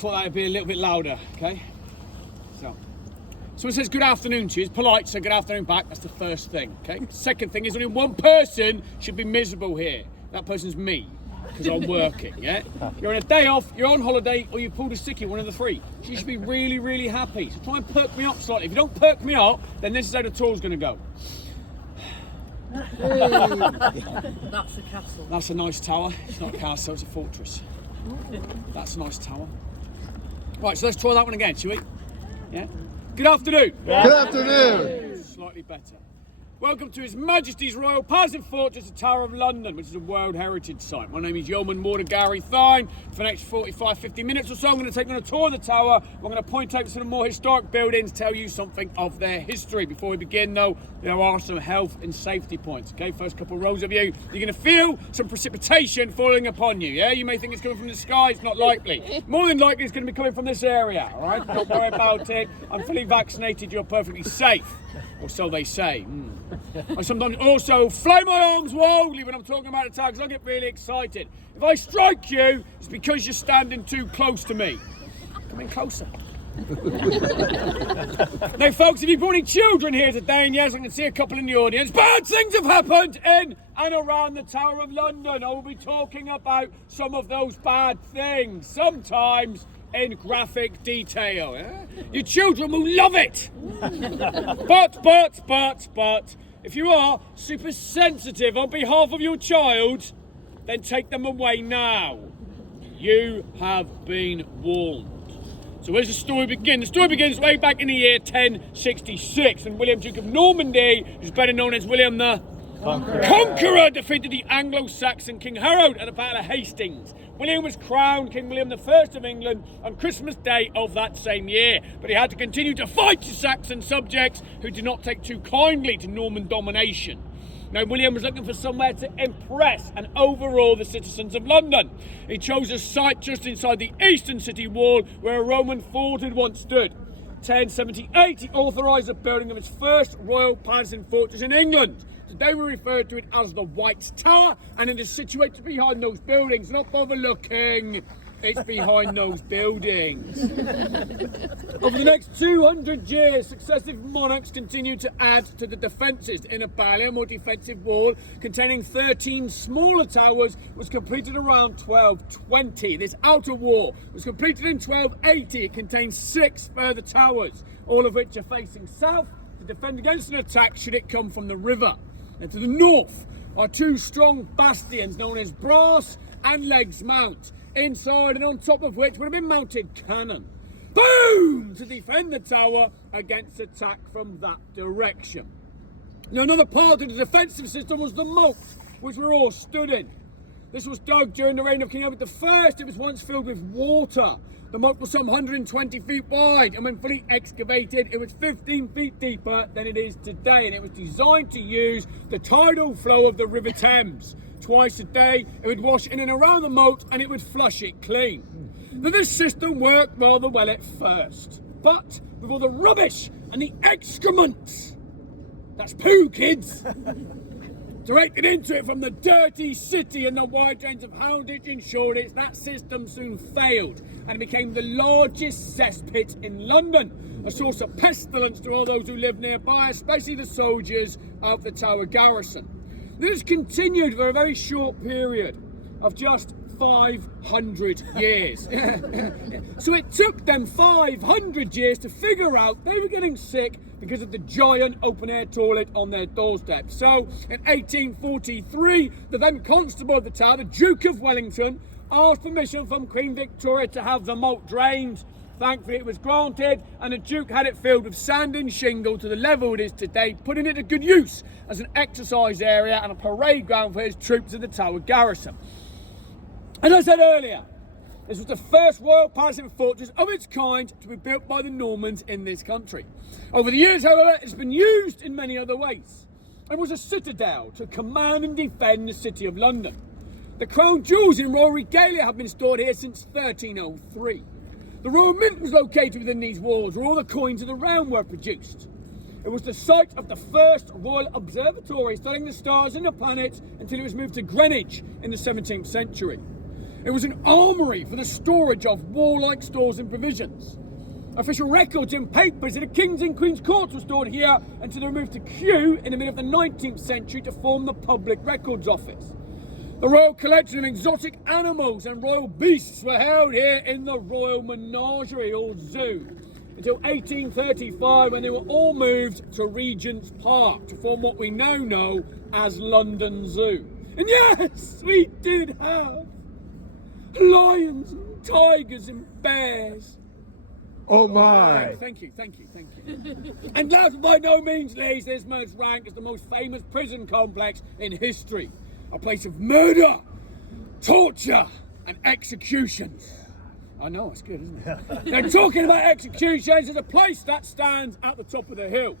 thought that would be a little bit louder, okay? So it says good afternoon to you. It's polite, so good afternoon back. That's the first thing, okay? Second thing is only one person should be miserable here. That person's me, because I'm working, yeah? You're on a day off, you're on holiday, or you pulled a sickie, one of the three. So you should be really, really happy. So try and perk me up slightly. If you don't perk me up, then this is how the tour's going to go. That's a castle. That's a nice tower. It's not a castle, it's a fortress. That's a nice tower. Right, so let's try that one again, shall we? Yeah? Good afternoon. Good afternoon. Slightly better. Welcome to His Majesty's Royal Palace and Fortress, the Tower of London, which is a World Heritage Site. My name is Yeoman Warder Gary Thynne. For the next 45-50 minutes or so, I'm going to take you on a tour of the tower. I'm going to point out some more historic buildings, tell you something of their history. Before we begin, though, there are some health and safety points. Okay, first couple of rows of you, you're going to feel some precipitation falling upon you. Yeah, you may think it's coming from the sky. It's not likely. More than likely, it's going to be coming from this area. All right, don't worry about it. I'm fully vaccinated. You're perfectly safe, or so they say. I sometimes also fly my arms wildly when I'm talking about the tower because I get really excited. If I strike you, it's because you're standing too close to me. Come in closer. Now, folks, if you've got any children here today, and yes, I can see a couple in the audience, bad things have happened in and around the Tower of London. I will be talking about some of those bad things, sometimes in graphic detail. Your children will love it. But, if you are super sensitive on behalf of your child, then take them away now. You have been warned. So where's the story begin? The story begins way back in the year 1066, when William, Duke of Normandy, who's better known as William the Conqueror, defeated the Anglo-Saxon King Harold at the Battle of Hastings. William was crowned King William I of England on Christmas Day of that same year, but he had to continue to fight his Saxon subjects who did not take too kindly to Norman domination. Now, William was looking for somewhere to impress and overawe the citizens of London. He chose a site just inside the eastern city wall where a Roman fort had once stood. 1078, he authorised the building of his first royal palace and fortress in England. Today we refer to it as the White Tower, and it is situated behind those buildings. Not bother looking, it's behind those buildings. Over the next 200 years, successive monarchs continued to add to the defences. The inner ballium, or defensive wall, containing 13 smaller towers, was completed around 1220. This outer wall was completed in 1280. It contains 6 further towers, all of which are facing south to defend against an attack should it come from the river. And to the north are 2 strong bastions known as Brass and Legs Mount, inside and on top of which would have been mounted cannon. Boom! To defend the tower against attack from that direction. Now, another part of the defensive system was the moat, which we're all stood in. This was dug during the reign of King Edward I. It was once filled with water. The moat was some 120 feet wide, and when fully excavated, it was 15 feet deeper than it is today, and it was designed to use the tidal flow of the River Thames. Twice a day, it would wash in and around the moat, and it would flush it clean. Now, this system worked rather well at first, but with all the rubbish and the excrement, that's poo, kids, directed into it from the dirty city and the wide drains of Houndditch and Shoreditch, that system soon failed and became the largest cesspit in London, a source of pestilence to all those who lived nearby, especially the soldiers of the Tower garrison. This continued for a very short period of just 500 years. So it took them 500 years to figure out they were getting sick because of the giant open-air toilet on their doorstep. So in 1843, the then Constable of the Tower, the Duke of Wellington, asked permission from Queen Victoria to have the moat drained. Thankfully, it was granted, and the Duke had it filled with sand and shingle to the level it is today, putting it to good use as an exercise area and a parade ground for his troops in the Tower garrison. As I said earlier, this was the first royal palace and fortress of its kind to be built by the Normans in this country. Over the years, however, it's been used in many other ways. It was a citadel to command and defend the city of London. The crown jewels in royal regalia have been stored here since 1303. The Royal Mint was located within these walls, where all the coins of the realm were produced. It was the site of the first Royal Observatory studying the stars and the planets until it was moved to Greenwich in the 17th century. It was an armoury for the storage of warlike stores and provisions. Official records and papers in the King's and Queen's courts were stored here until they were moved to Kew in the middle of the 19th century to form the Public Records Office. The royal collection of exotic animals and royal beasts were held here in the Royal Menagerie or Zoo until 1835, when they were all moved to Regent's Park to form what we now know as London Zoo. And yes, we did have lions and tigers and bears. Oh my! Thank you. And last but by no means least, this must rank as the most famous prison complex in history. A place of murder, torture, and executions. I know, it's good, isn't it? Now, talking about executions, there's a place that stands at the top of the hill.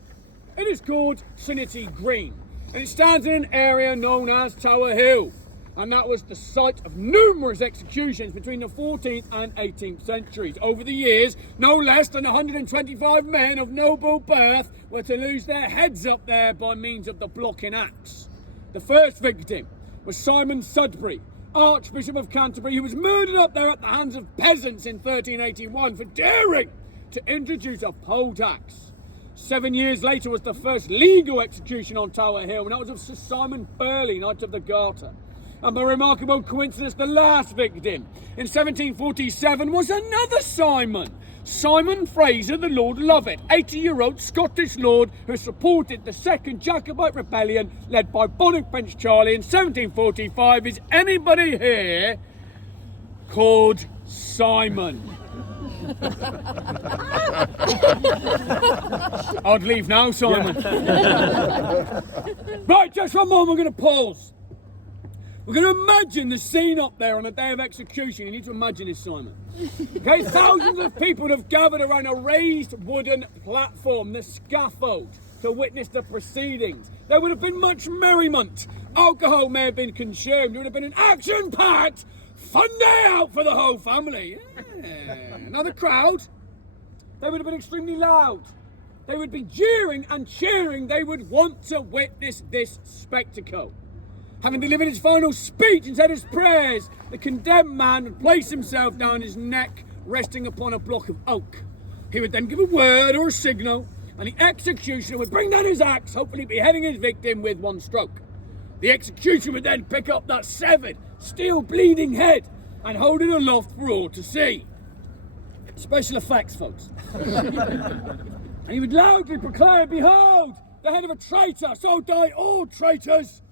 It is called Trinity Green, and it stands in an area known as Tower Hill. And that was the site of numerous executions between the 14th and 18th centuries. Over the years, no less than 125 men of noble birth were to lose their heads up there by means of the blocking axe. The first victim was Simon Sudbury, Archbishop of Canterbury, who was murdered up there at the hands of peasants in 1381 for daring to introduce a poleaxe. 7 years later was the first legal execution on Tower Hill, and that was of Sir Simon Burley, Knight of the Garter. And by remarkable coincidence, the last victim in 1747 was another Simon. Simon Fraser, the Lord Lovat, 80-year-old Scottish lord who supported the Second Jacobite Rebellion led by Bonnet Prince Charlie in 1745. Is anybody here called Simon? I'd leave now, Simon. Right, just one moment, we're going to pause. We're going to imagine the scene up there on the day of execution. You need to imagine this, Simon. Okay, thousands of people have gathered around a raised wooden platform, the scaffold, to witness the proceedings. There would have been much merriment. Alcohol may have been consumed. There would have been an action-packed, fun day out for the whole family. Yeah. Now the crowd, they would have been extremely loud. They would be jeering and cheering. They would want to witness this spectacle. Having delivered his final speech and said his prayers, the condemned man would place himself down, his neck resting upon a block of oak. He would then give a word or a signal, and the executioner would bring down his axe, hopefully beheading his victim with one stroke. The executioner would then pick up that severed, still bleeding head and hold it aloft for all to see. Special effects, folks. And he would loudly proclaim, "Behold, the head of a traitor, so die all traitors!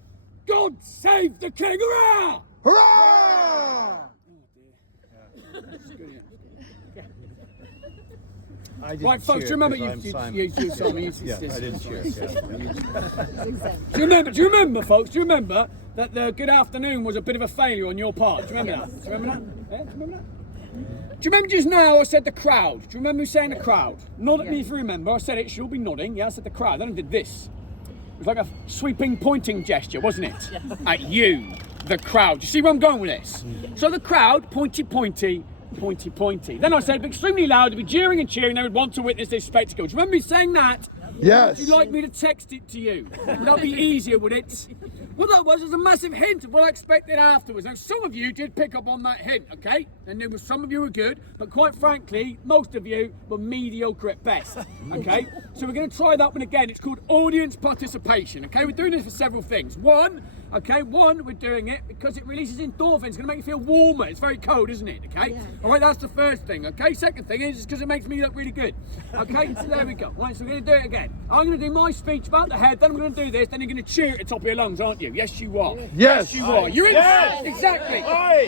God save the king! Hurrah!" Hurrah! I didn't Right, folks, do you remember you told me Yes, I didn't cheer. Do you remember, folks? Do you remember that the good afternoon was a bit of a failure on your part? Do you remember that? Do you remember that? Yeah, do you remember that? Do you remember just now I said the crowd? Do you remember me saying the crowd? Nod at me if you remember. I said it, she'll be nodding. Yeah, I said the crowd. Then I did this. It was like a sweeping pointing gesture, wasn't it? At you, the crowd. You see where I'm going with this? So the crowd, pointy, pointy, pointy, pointy. Then I said, extremely loud, to be jeering and cheering, they would want to witness this spectacle. Do you remember me saying that? Yes. Would you like me to text it to you? Would that be easier, would it? What that was a massive hint of what I expected afterwards. Now, some of you did pick up on that hint, okay? And there was some of you were good, but quite frankly, most of you were mediocre at best, okay? So we're going to try that one again. It's called audience participation, okay? We're doing this for several things. One, we're doing it because it releases endorphins. It's going to make you feel warmer. It's very cold, isn't it, okay? Yeah. All right, that's the first thing, okay? Second thing is because it makes me look really good, okay? So there we go. Right, so we're going to do it again. I'm going to do my speech about the head, then I'm going to do this, then you're going to cheer at the top of your lungs, aren't you? Yes, you are. Yes. You are. You're inside. Yes. Exactly. Aye.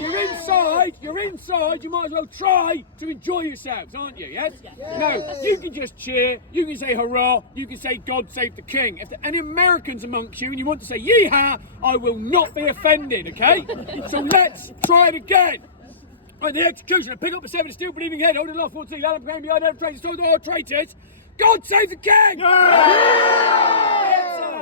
You're inside. You might as well try to enjoy yourselves, aren't you? Yes? No, you can just cheer. You can say hurrah. You can say God save the king. If there are any Americans amongst you and you want to say yeehaw, I will not be offended, okay? So let's try it again. Right, the executioner, pick up the seven still bleeding head, hold it aloft, 14, let him behind the traitors, told all traitors, God save the king! Yeah!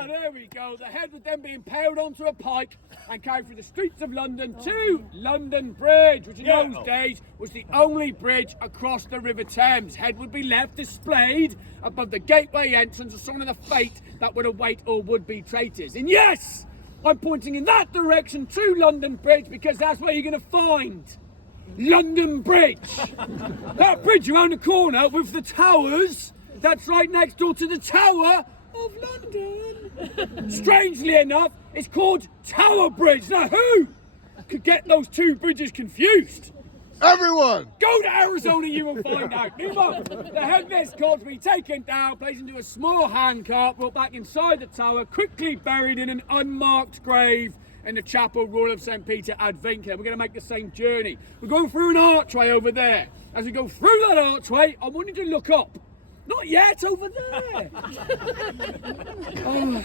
There we go. The head would then be impaled onto a pike and carried through the streets of London to London Bridge, which in those days was the only bridge across the River Thames. Head would be left displayed above the gateway entrance, a sign of the fate that would await all would-be traitors. And yes, I'm pointing in that direction to London Bridge because that's where you're going to find London Bridge. That bridge around the corner with the towers, that's right next door to the Tower of London. Strangely enough, it's called Tower Bridge. Now who could get those two bridges confused? Everyone! Go to Arizona, you will find out. Meanwhile, the headless corpse will be taken down, placed into a small handcart, brought back inside the tower, quickly buried in an unmarked grave in the Chapel Royal of St. Peter ad Vincula. We're going to make the same journey. We're going through an archway over there. As we go through that archway, I want you to look up. Not yet, over there. Oh.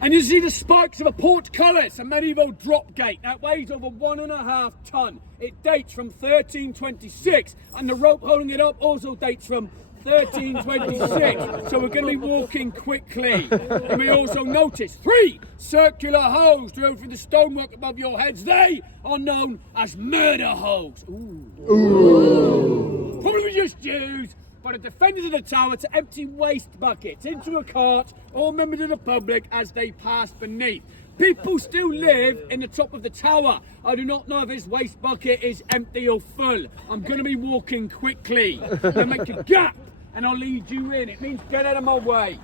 And you see the spikes of a portcullis, a medieval drop gate that weighs over 1.5 ton. It dates from 1326, and the rope holding it up also dates from 1326. So we're going to be walking quickly. And we also notice 3 circular holes drilled through the stonework above your heads. They are known as murder holes. Ooh. Probably just used by the defenders of the tower to empty waste buckets into a cart, all members of the public as they pass beneath. People still live in the top of the tower. I do not know if this waste bucket is empty or full. I'm going to be walking quickly. I'll make a gap and I'll lead you in. It means get out of my way.